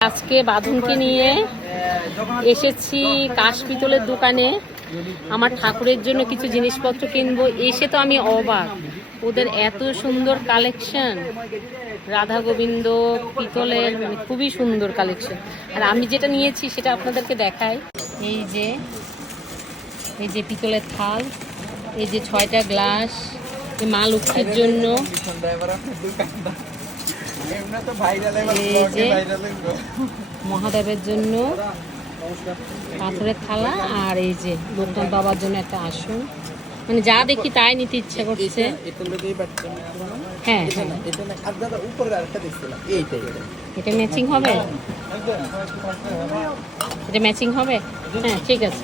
আজকে বাঁধনকে নিয়ে এসেছি কাশ পিতলের দোকানে। আমার ঠাকুরের জন্য কিছু জিনিসপত্র কিনবো। এসে তো আমি অবাক। ওদের এত সুন্দর কালেকশন। রাধা গোবিন্দ পিতলের মানে খুবই সুন্দর কালেকশন। আর আমি যেটা নিয়েছি সেটা আপনাদেরকে দেখাই। এই যে এই যে পিতলের থাল, এই যে ছয়টা গ্লাস মা লক্ষ্মীর জন্য। মহাদেবের জন্য পাথরের থালা আর এই যে লোকনাথ বাবার জন্য একটা আসন। মানে যা দেখি তাই নিতে ইচ্ছা করছে। হ্যাঁ হ্যাঁ। এটা ম্যাচিং হবে? এটা ম্যাচিং হবে? হ্যাঁ ঠিক আছে।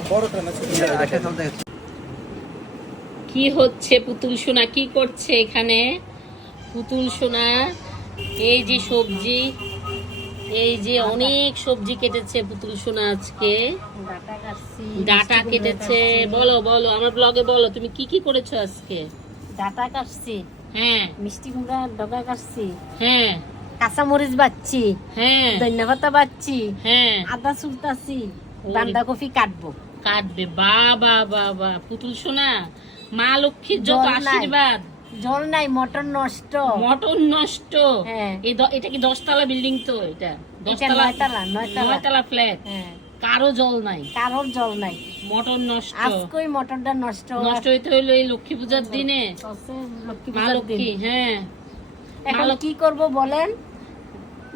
কি হচ্ছে পুতুল সোনা? কি করছে এখানে? পুতুল সোনা এই যে সবজি এই যে অনেক সবজি কেটেছে পুতুল সোনা আজকে। ডাটা কেটেছে বলো বলো আমার ব্লগে বলো তুমি কি কি করেছ আজকে? ডাটা কাটছি হ্যাঁ। মিষ্টি কুমড়া ডগা কাটছি হ্যাঁ। কাঁচা মরিচ বাচ্ছি হ্যাঁ। ধন্যবাদ পাতা বাচ্ছি হ্যাঁ। আদা চুলতাছি বাঁধাকপি কাটবো। কাটবে। বা বা বা বা। পুতুল সোনা মা লক্ষ্মীর যত আশীর্বাদ। জল নাই মটর নষ্ট। মটন নষ্ট। হ্যাঁ। এটা কি দশতলা বিল্ডিং তো এটা? দশতলা নয়তলা ফ্ল্যাট। হ্যাঁ। কারও জল নাই। কারোর জল নাই। মটন নষ্ট। আজকেই মটরটা নষ্ট নষ্ট হইতে হইল এই লক্ষ্মী পূজার দিনে হচ্ছে লক্ষ্মী মা পূজার দিন। লক্ষ্মী হ্যাঁ। এখন কি করব বলেন?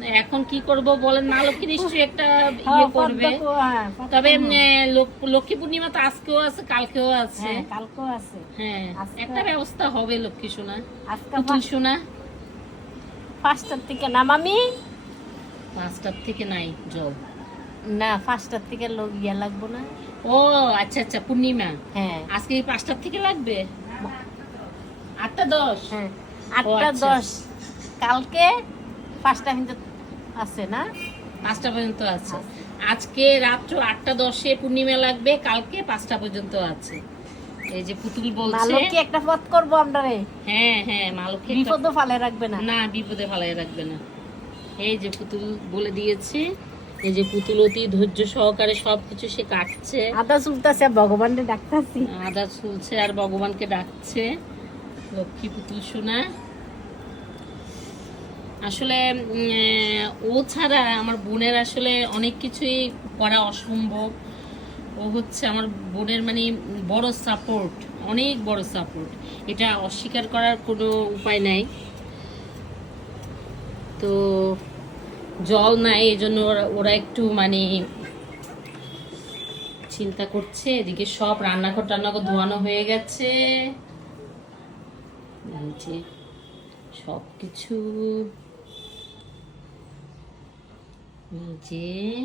এখন কি করব বলেন? মা লক্ষ্মী নিশ্চয়ই একটা ইয়ে হ্যাঁ, করবে। পদ্ম ফু- হ্যাঁ, তবে লক্ষ্মী পূর্ণিমা তো আজকেও আছে কালকেও আছে। হ্যাঁ কালকেও আছে। হ্যাঁ একটা ব্যবস্থা হবে লক্ষ্মী সোনা। আজকে পুতুল সোনা। পাঁচটার থেকে নাম আমি পাঁচটার থেকে নাই জল। না পাঁচটার থেকে লোক ইয়া লাগবো না। ও আচ্ছা আচ্ছা পূর্ণিমা। হ্যাঁ। আজকে এই পাঁচটার থেকে লাগবে? আটটা দশ? হ্যাঁ আটটা আচ্ছা। দশ। কালকে পাঁচটা কিন্তু আছে না? পাঁচটা পর্যন্ত আছে। আজকে রাত্র আটটা দশে পূর্ণিমা লাগবে কালকে পাঁচটা পর্যন্ত আছে। এই যে পুতুল বলছে। মালক একটা পথ করব আমরা রে। হ্যাঁ হ্যাঁ মালকে বিপদ ফালে রাখবে না। না বিপদে ফালাই রাখবে না। এই যে পুতুল বলে দিয়েছে এই যে পুতুল অতি ধৈর্য সহকারে সবকিছু সে কাটছে। আদা চুলতাছে ভগবানের ডাক্তারছি আদা চুলছে আর ভগবানকে ডাকছে। লক্ষ্মী পুতুল সোনা। আসলে ও ছাড়া আমার বোনের আসলে অনেক কিছুই করা অসম্ভব। ও হচ্ছে আমার বোনের মানে বড় সাপোর্ট অনেক বড় সাপোর্ট এটা অস্বীকার করার কোনো উপায় নাই। তো জল নাই এই জন্য ওরা একটু মানে চিন্তা করছে, এদিকে সব রান্নাঘর টান্নাঘর ধোয়ানো হয়ে গেছে। সব কিছু যে,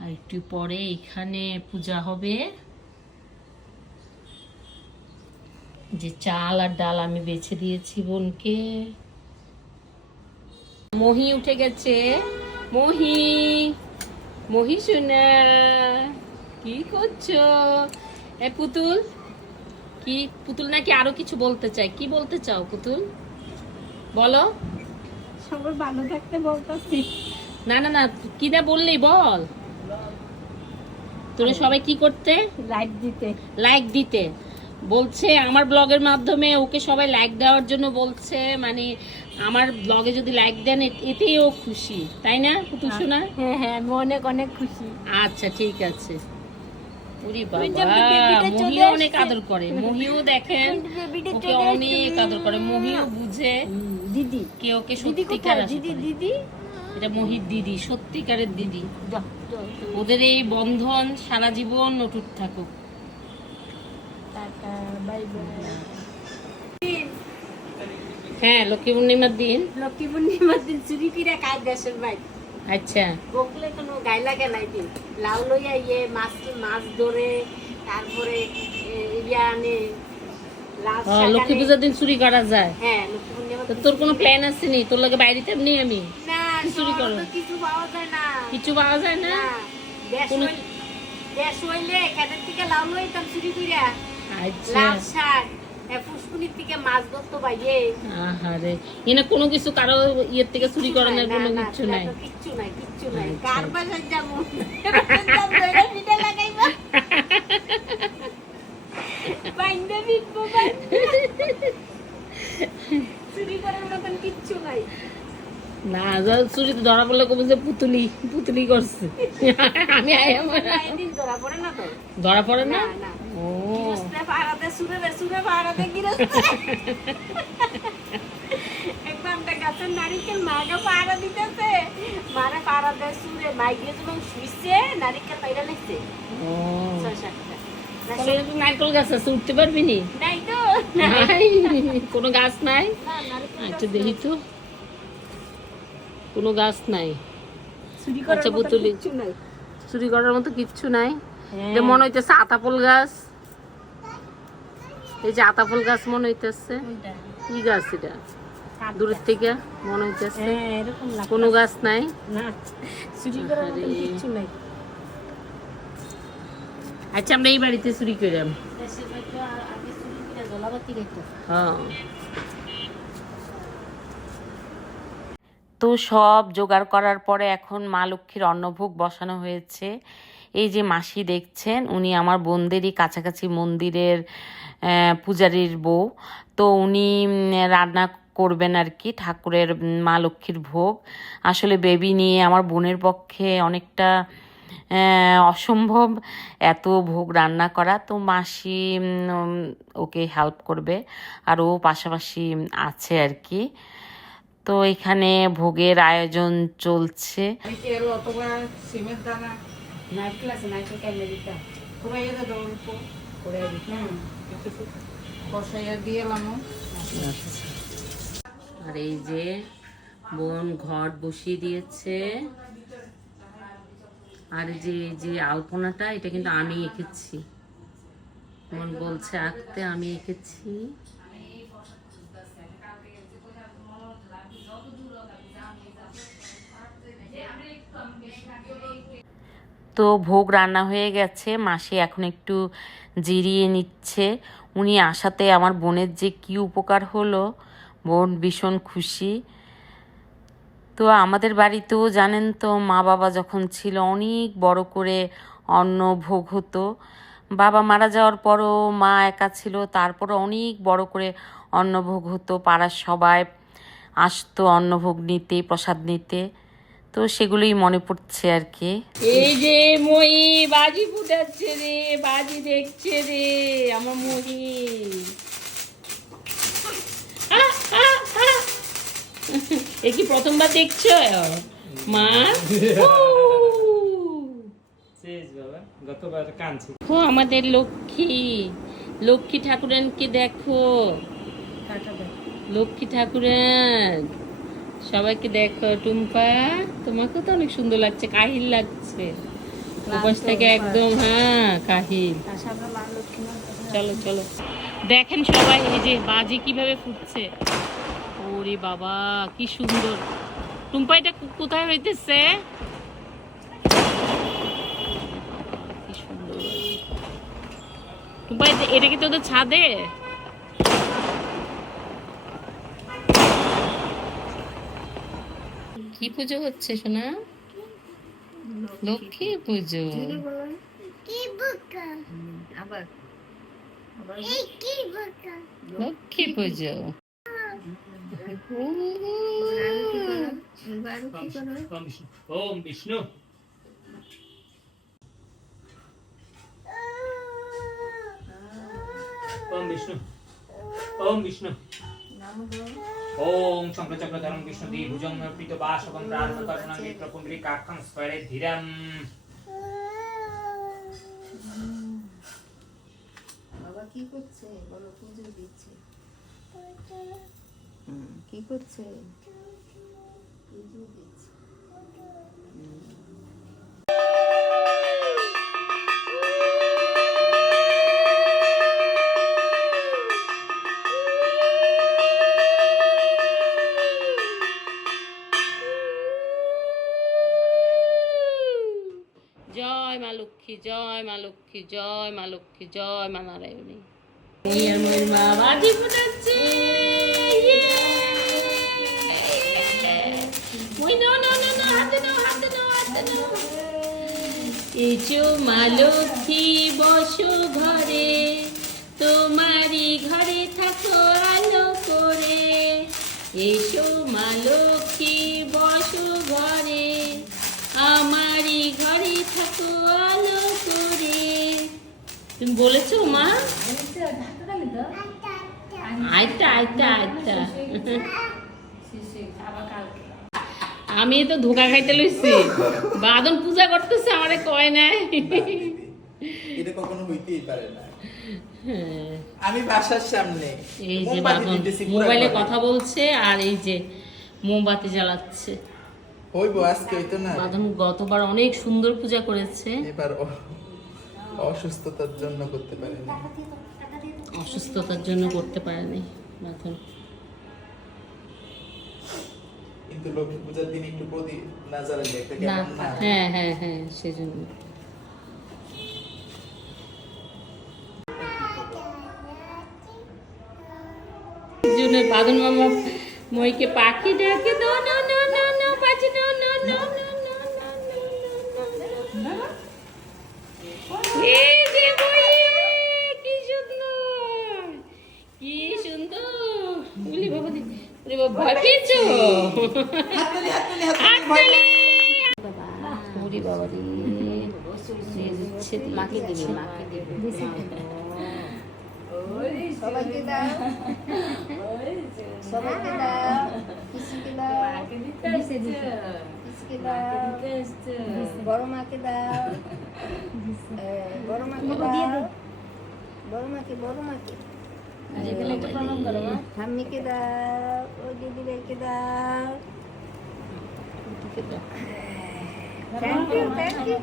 আর একটু পরে এখানে পূজা হবে। যে চাল আর ডাল আমি বেছে দিয়েছি বোনকে। মহি উঠে গেছে। মহি মহি সোনা, কি করছ? এ পুতুল, কি পুতুল নাকি আরও কিছু বলতে চাই কি বলতে চাও পুতুল? বলো। সবার ভালো থাকতে বলতাছি। না না না কি না বললি বল। তোরা সবাই কি করতে? লাইট দিতে। লাইক দিতে। বলছে আমার ব্লগের মাধ্যমে ওকে সবাই লাইক দেওয়ার জন্য বলছে মানে আমার ব্লগে যদি লাইক দেন এতেই ও খুশি তাই না পুতুল শোনা হ্যাঁ হ্যাঁ আমি অনেক অনেক খুশি। আচ্ছা ঠিক আছে। ওরে বাবা মহিও অনেক আদর করে মহিও দেখেন ওকে অনেক আদর করে মহিও বুঝে দিদি। কে ওকে সত্যিকার দিদি দিদি? এটা মহির দিদি সত্যিকারের দিদি। ওদের এই বন্ধন সারা জীবন অটুট থাকুক। হ্যাঁ লক্ষ্মী পূর্ণিমার দিন। লক্ষ্মী পূর্ণিমার দিন চুরি ফিরে খায় দেশের ভাই? আচ্ছা। গোকলে কোনো গাই লাগে নাই দিন। লাউ লইয়া ইয়ে মাছ মাছ ধরে তারপরে ইয়া আনে লক্ষ্মী পূজার দিন চুরি করা যায়। হ্যাঁ লক্ষ্মী দিন তোর কোনো প্ল্যান আছে নি? তোর লগে বাইরে তেমনি আমি? না শহরে করো? কিছু পাওয়া যায় না। কিছু পাওয়া যায় না? না দেশ কোনো- হইল- দেশ হইলে খেতের থেকে লাউ লইতাম চুরি কইরা। লাল শাক এ পুষ্কুনির থেকে মাছ ধরতো আহারে এনে কোনো কিছু কারও ইয়ের থেকে চুরি করে কোনো কিছু নাই? কিচ্ছু নাই কিচ্ছু নাই। কার। বাসায় যাব? পিঠে লাগাইবো। বাইন্দে বিকবো চুরি করার মতন কিচ্ছু নাই। না ধরা পড়লে কবে যে পুতুলি পুতুলি করছে। আমি ধরা পড়ে না তো। ধরা পড়ে না? ও। গাছের নারিকেল মাকে পাহারা দিতেছে। মারে পাহারা দেয় সুরে মাই যখন শুইছে নারিকেল পাইরা নিচ্ছে ও। ছয় সাতটা। না, তাহলে তো নারকেল গাছ আছে উঠতে পারবি নি? নাই তো কোনো গাছ নাই? আচ্ছা দেখি তো। কোনো গাছ নাই। চুরি করার আচ্ছা, নাই। চুরি করার মতো কিচ্ছু নাই। হ্যাঁ। মনে হইতেছে আতাফল গাছ। এই যে আতাফল গাছ মনে হইতেছে। কি গাছ এটা? দূরের থেকে মনে হইতেছে। হ্যাঁ কোনো গাছ নাই। আচ্ছা আমরা এই বাড়িতে চুরি করলাম হ্যাঁ। তো সব জোগাড় করার পরে এখন মা লক্ষ্মীর অন্নভোগ বসানো হয়েছে। এই যে মাসি দেখছেন, উনি আমার বোনদেরই কাছাকাছি মন্দিরের পূজারীর বউ। তো উনি রান্না করবেন আর কি ঠাকুরের মা লক্ষ্মীর ভোগ। আসলে বেবি নিয়ে আমার বোনের পক্ষে অনেকটা অসম্ভব এত ভোগ রান্না করা। তো মাসি ওকে হেল্প করবে। আর ও পাশাপাশি আছে আর কি তো এখানে ভোগের আয়োজন চলছে। আর এই যে বোন ঘট বসিয়ে দিয়েছে। আর যে এই যে আলপনাটা এটা কিন্তু আমি এঁকেছি। বোন বলছে আঁকতে আমি এঁকেছি। তো ভোগ রান্না হয়ে গেছে। মাসি এখন একটু জিরিয়ে নিচ্ছে। উনি আসাতে আমার বোনের যে কি উপকার হলো, বোন ভীষণ খুশি। তো আমাদের বাড়িতেও জানেন তো, মা বাবা যখন ছিল অনেক বড় করে অন্ন ভোগ হতো। বাবা মারা যাওয়ার পরও মা একা ছিল তারপরে অনেক বড় করে অন্নভোগ হতো। পাড়ার সবাই আসতো অন্নভোগ নিতে, প্রসাদ নিতে। তো সেগুলোই মনে পড়ছে আর কি। এই যে মই বাজি ফুটাচ্ছে রে বাজি দেখছে রে আমার মহি এ কি প্রথমবার দেখছ? মা শেষ বাবা গতবার কানছি। ও আমাদের লক্ষ্মী। লক্ষ্মী ঠাকুরানকে দেখো। লক্ষ্মী ঠাকুরান। সবাইকে দেখো টুম্পা তোমাকেও তো অনেক সুন্দর লাগছে কাহিল লাগছে। উপোস থেকে একদম হ্যাঁ কাহিল। চলো চলো। দেখেন সবাই এই যে বাজি কীভাবে ফুটছে। ওরে বাবা কি সুন্দর। টুম্পা এটা কোথায় হইতেছে? কি সুন্দর। বাজি। টুম্পা এটা- এটা কি তোদের ছাদে? কি পুজো হচ্ছে সোনা? লক্ষ্মী পুজো। লক্ষ্মী পুজো। ওম বিষ্ণু। ওম বিষ্ণু। ওম বিষ্ণু। ওম শঙ্করচক্রধরম বিষ্ণু ভুজং প্রীত বাসবং প্রাণকর্ণাঙ্গে প্রপুণ্ডরী কাক্ষং স্করে ধীরম। বাবা, কি করছে? বলো, পুজো দিচ্ছে। কি করছে? পুজো লক্ষ্মী জয়, মা লক্ষ্মী জয়, মা নারায়ণী। আমার মা লক্ষ্মী বসো ঘরে, তোমারই ঘরে থাকো আলো করে। এসো মা লক্ষ্মী বসো ঘরে, আমারই ঘরে থাকো আলো তুমি বলেছ মা? আইটা আইটা আইটা আমি তো ধোকা খাইতে লইছি। বাদন পূজা করতেছে আমারে কয় নাই। এটা কখনো হইতেই পারে না। হ্যাঁ, আমি বাসার সামনে এই যে বাদন মোবাইলে কথা বলছে আর এই যে মোমবাতি জ্বালাচ্ছে। হইবো আজকে হইতো না। বাদন গতবার অনেক সুন্দর পূজা করেছে। এবার অসুস্থতার জন্য করতে পারিনি। অসুস্থতার জন্য করতে পারেনি বাদন কিন্তু লক্ষ্মী পূজার দিন একটু প্রতি না জ্বালালে একটা কেমন না হ্যাঁ? হ্যাঁ হ্যাঁ সেজন্য। জন্য বাদন মামা মইকে পাখি ডাকে no no no no no ভয় পেয়েছ। ওরে বাবা রে দিচ্ছে, মাকে দিবি মাকে দিবি। সবাইকে দাও। সবাইকে দাও। পিসিকে দাও। পিসিকে দাও। বড় মাকে দাও। বড় মাকে দাও। বড় মাকে বড় মাকে। ঠাম্মিকে দাও ও দিদি ভাইকে দাও থ্যাংক ইউ থ্যাংক ইউ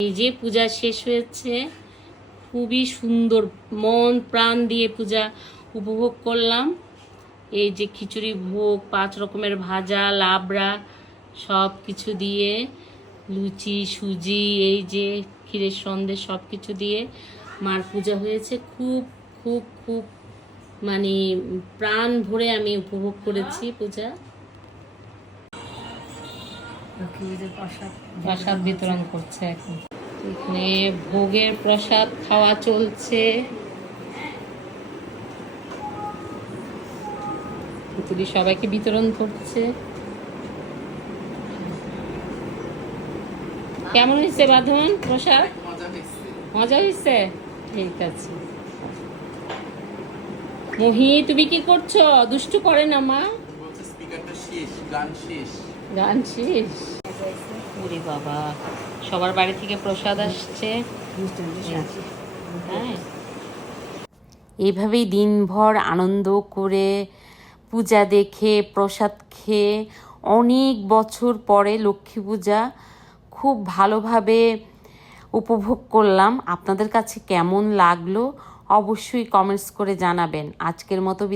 এই যে পূজা শেষ হয়েছে খুবই সুন্দর মন প্রাণ দিয়ে পূজা উপভোগ করলাম। এই যে খিচুড়ি ভোগ পাঁচ রকমের ভাজা লাবড়া সব কিছু দিয়ে লুচি সুজি এই যে ক্ষীরের সন্দেশ সব কিছু দিয়ে মার পূজা হয়েছে। খুব খুব খুব মানে প্রাণ ভরে আমি উপভোগ করেছি পূজা। প্রসাদ বিতরণ করছে এখন। এখানে ভোগের প্রসাদ খাওয়া চলছে। খিচুড়ি সবাইকে বিতরণ করছে। কেমন হয়েছে বাঁধন, প্রসাদ? মজা হয়েছে? ঠিক আছে। মহি তুমি কি করছ? দুষ্টু করে না, মা? গান শেষ। ওরে বাবা, সবার বাড়ি থেকে প্রসাদ আসছে। হ্যাঁ। এইভাবেই দিনভর আনন্দ করে পূজা দেখে, প্রসাদ খেয়ে অনেক বছর পরে লক্ষ্মী পূজা খুব ভালোভাবে উপভোগ করলাম। আপনাদের কাছে কেমন লাগল অবশ্যই কমেন্টস করে জানাবেন। আজকের মতো